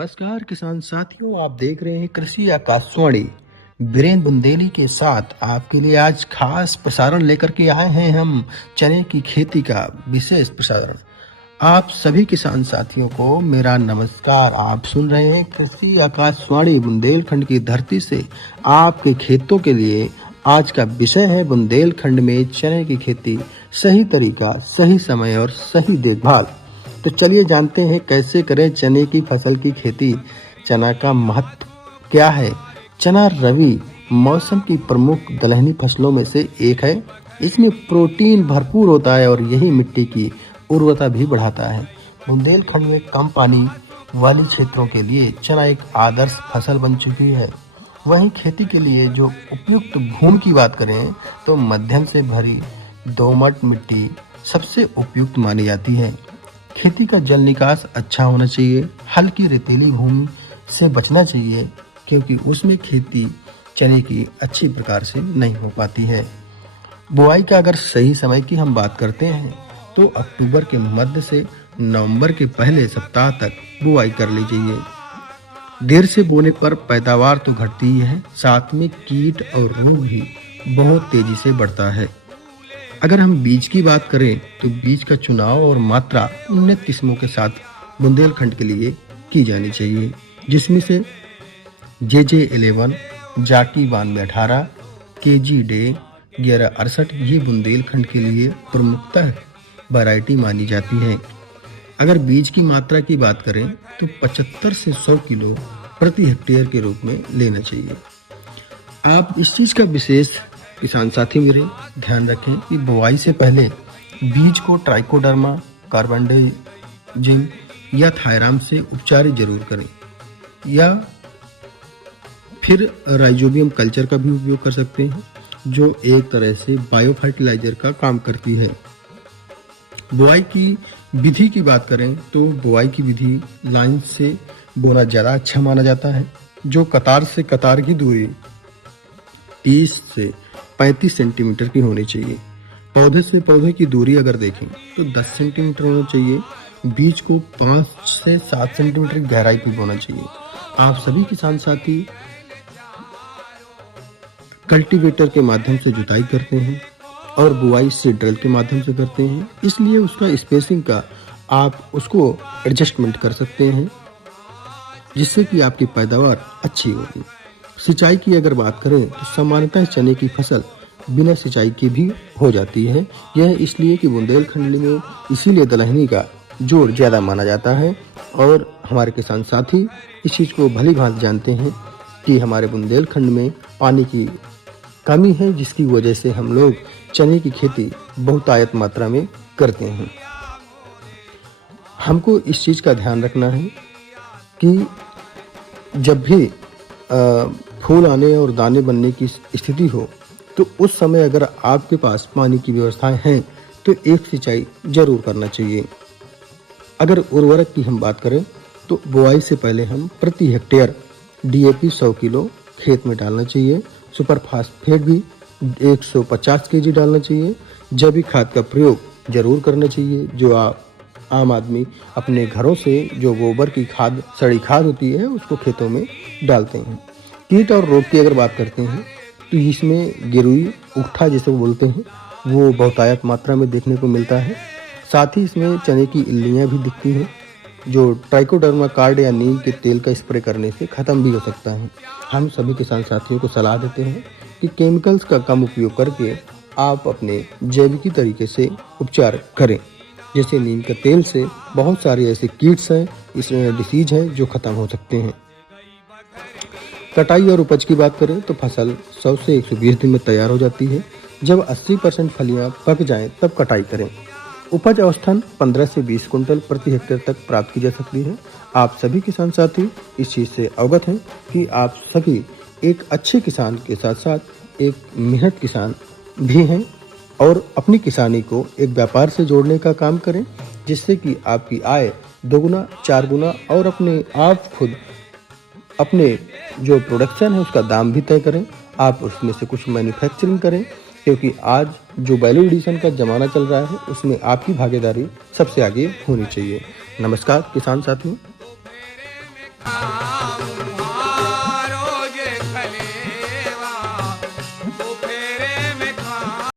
नमस्कार किसान साथियों, आप देख रहे हैं कृषि आकाशवाणी। बीरेन बुंदेली के साथ आपके लिए आज खास प्रसारण लेकर के आए हैं हम चने की खेती का विशेष प्रसारण। आप सभी किसान साथियों को मेरा नमस्कार। आप सुन रहे हैं कृषि आकाशवाणी बुंदेलखंड की धरती से आपके खेतों के लिए। आज का विषय है बुंदेलखंड में चने की खेती, सही तरीका, सही समय और सही देखभाल। तो चलिए जानते हैं कैसे करें चने की फसल की खेती। चना का महत्व क्या है? चना रबी मौसम की प्रमुख दलहनी फसलों में से एक है। इसमें प्रोटीन भरपूर होता है और यही मिट्टी की उर्वरता भी बढ़ाता है। बुंदेलखंड में कम पानी वाले क्षेत्रों के लिए चना एक आदर्श फसल बन चुकी है। वहीं खेती के लिए जो उपयुक्त भूमि की बात करें तो मध्यम से भरी दोमट मिट्टी सबसे उपयुक्त मानी जाती है। खेती का जल निकास अच्छा होना चाहिए। हल्की रेतीली भूमि से बचना चाहिए क्योंकि उसमें खेती चने की अच्छी प्रकार से नहीं हो पाती है। बुआई का अगर सही समय की हम बात करते हैं तो अक्टूबर के मध्य से नवंबर के पहले सप्ताह तक बुआई कर ली चाहिए। देर से बोने पर पैदावार तो घटती ही है, साथ में कीट और रोग भी बहुत तेजी से बढ़ता है। अगर हम बीज की बात करें तो बीज का चुनाव और मात्रा उन्नत किस्मों के साथ बुंदेलखंड के लिए की जानी चाहिए, जिसमें से JJ11, जाकी 9218, KG डे 1168 ये बुंदेलखंड के लिए प्रमुखतः वैरायटी मानी जाती है। अगर बीज की मात्रा की बात करें तो 75 से 100 किलो प्रति हेक्टेयर के रूप में लेना चाहिए। आप इस चीज़ का विशेष किसान साथी मेरे ध्यान रखें कि बुआई से पहले बीज को ट्राइकोडर्मा, कार्बेंडाजिम या थायराम से उपचारित जरूर करें, या फिर राइजोबियम कल्चर का भी उपयोग कर सकते हैं जो एक तरह से बायो फर्टिलाइजर का काम करती है। बुआई की विधि की बात करें तो बुआई की विधि लाइन से बोना ज़्यादा अच्छा माना जाता है, जो कतार से कतार की दूरी 30 से 35 सेंटीमीटर की होनी चाहिए। पौधे से पौधे की दूरी अगर देखें तो 10 सेंटीमीटर होना चाहिए। बीज को 5 से 7 सेंटीमीटर की गहराई पर बोना चाहिए। आप सभी किसान साथी कल्टीवेटर के माध्यम से जुताई करते हैं और बुआई सीड्रिल के माध्यम से करते हैं, इसलिए उसका स्पेसिंग का आप उसको एडजस्टमेंट कर सकते हैं जिससे कि आपकी पैदावार अच्छी होगी। सिंचाई की अगर बात करें तो सामान्यतः चने की फसल बिना सिंचाई के भी हो जाती है। यह इसलिए कि बुंदेलखंड में इसीलिए दलहनी का जोर ज़्यादा माना जाता है और हमारे किसान साथी इस चीज़ को भली भांति जानते हैं कि हमारे बुंदेलखंड में पानी की कमी है, जिसकी वजह से हम लोग चने की खेती बहुतायत मात्रा में करते हैं। हमको इस चीज़ का ध्यान रखना है कि जब भी फूल आने और दाने बनने की स्थिति हो तो उस समय अगर आपके पास पानी की व्यवस्थाएं हैं तो एक सिंचाई जरूर करना चाहिए। अगर उर्वरक की हम बात करें तो बुआई से पहले हम प्रति हेक्टेयर DAP 100 किलो खेत में डालना चाहिए। सुपर फास्फेट भी 150 kg डालना चाहिए। जैविक खाद का प्रयोग जरूर करना चाहिए, जो आप आम आदमी अपने घरों से जो गोबर की खाद, सड़ी खाद होती है, उसको खेतों में डालते हैं। कीट और रोग की अगर बात करते हैं तो इसमें गिरुई, उकठा जिसे बोलते हैं, वो बहुतायत मात्रा में देखने को मिलता है। साथ ही इसमें चने की इल्लियाँ भी दिखती हैं जो ट्राइकोडर्मा कार्ड या नीम के तेल का स्प्रे करने से ख़त्म भी हो सकता है। हम सभी किसान साथियों को सलाह देते हैं कि केमिकल्स का कम उपयोग करके आप अपने जैविकी तरीके से उपचार करें। जैसे नीम के तेल से बहुत सारे ऐसे कीट्स हैं, इसमें डिसीज हैं जो ख़त्म हो सकते हैं। कटाई और उपज की बात करें तो फसल 100 से 120 दिन में तैयार हो जाती है। जब 80% फलियां पक जाएं तब कटाई करें। उपज औसतन 15 से 20 कुंटल प्रति हेक्टेयर तक प्राप्त की जा सकती है। आप सभी किसान साथी इस चीज़ से अवगत हैं कि आप सभी एक अच्छे किसान के साथ साथ एक मेहनत किसान भी हैं और अपनी किसानी को एक व्यापार से जोड़ने का काम करें, जिससे कि आपकी आय 2 गुना 4 गुना और अपने आप खुद अपने जो प्रोडक्शन है उसका दाम भी तय करें। आप उसमें से कुछ मैन्युफैक्चरिंग करें, क्योंकि आज जो वैल्यू एडिशन का ज़माना चल रहा है उसमें आपकी भागीदारी सबसे आगे होनी चाहिए। नमस्कार किसान साथियों।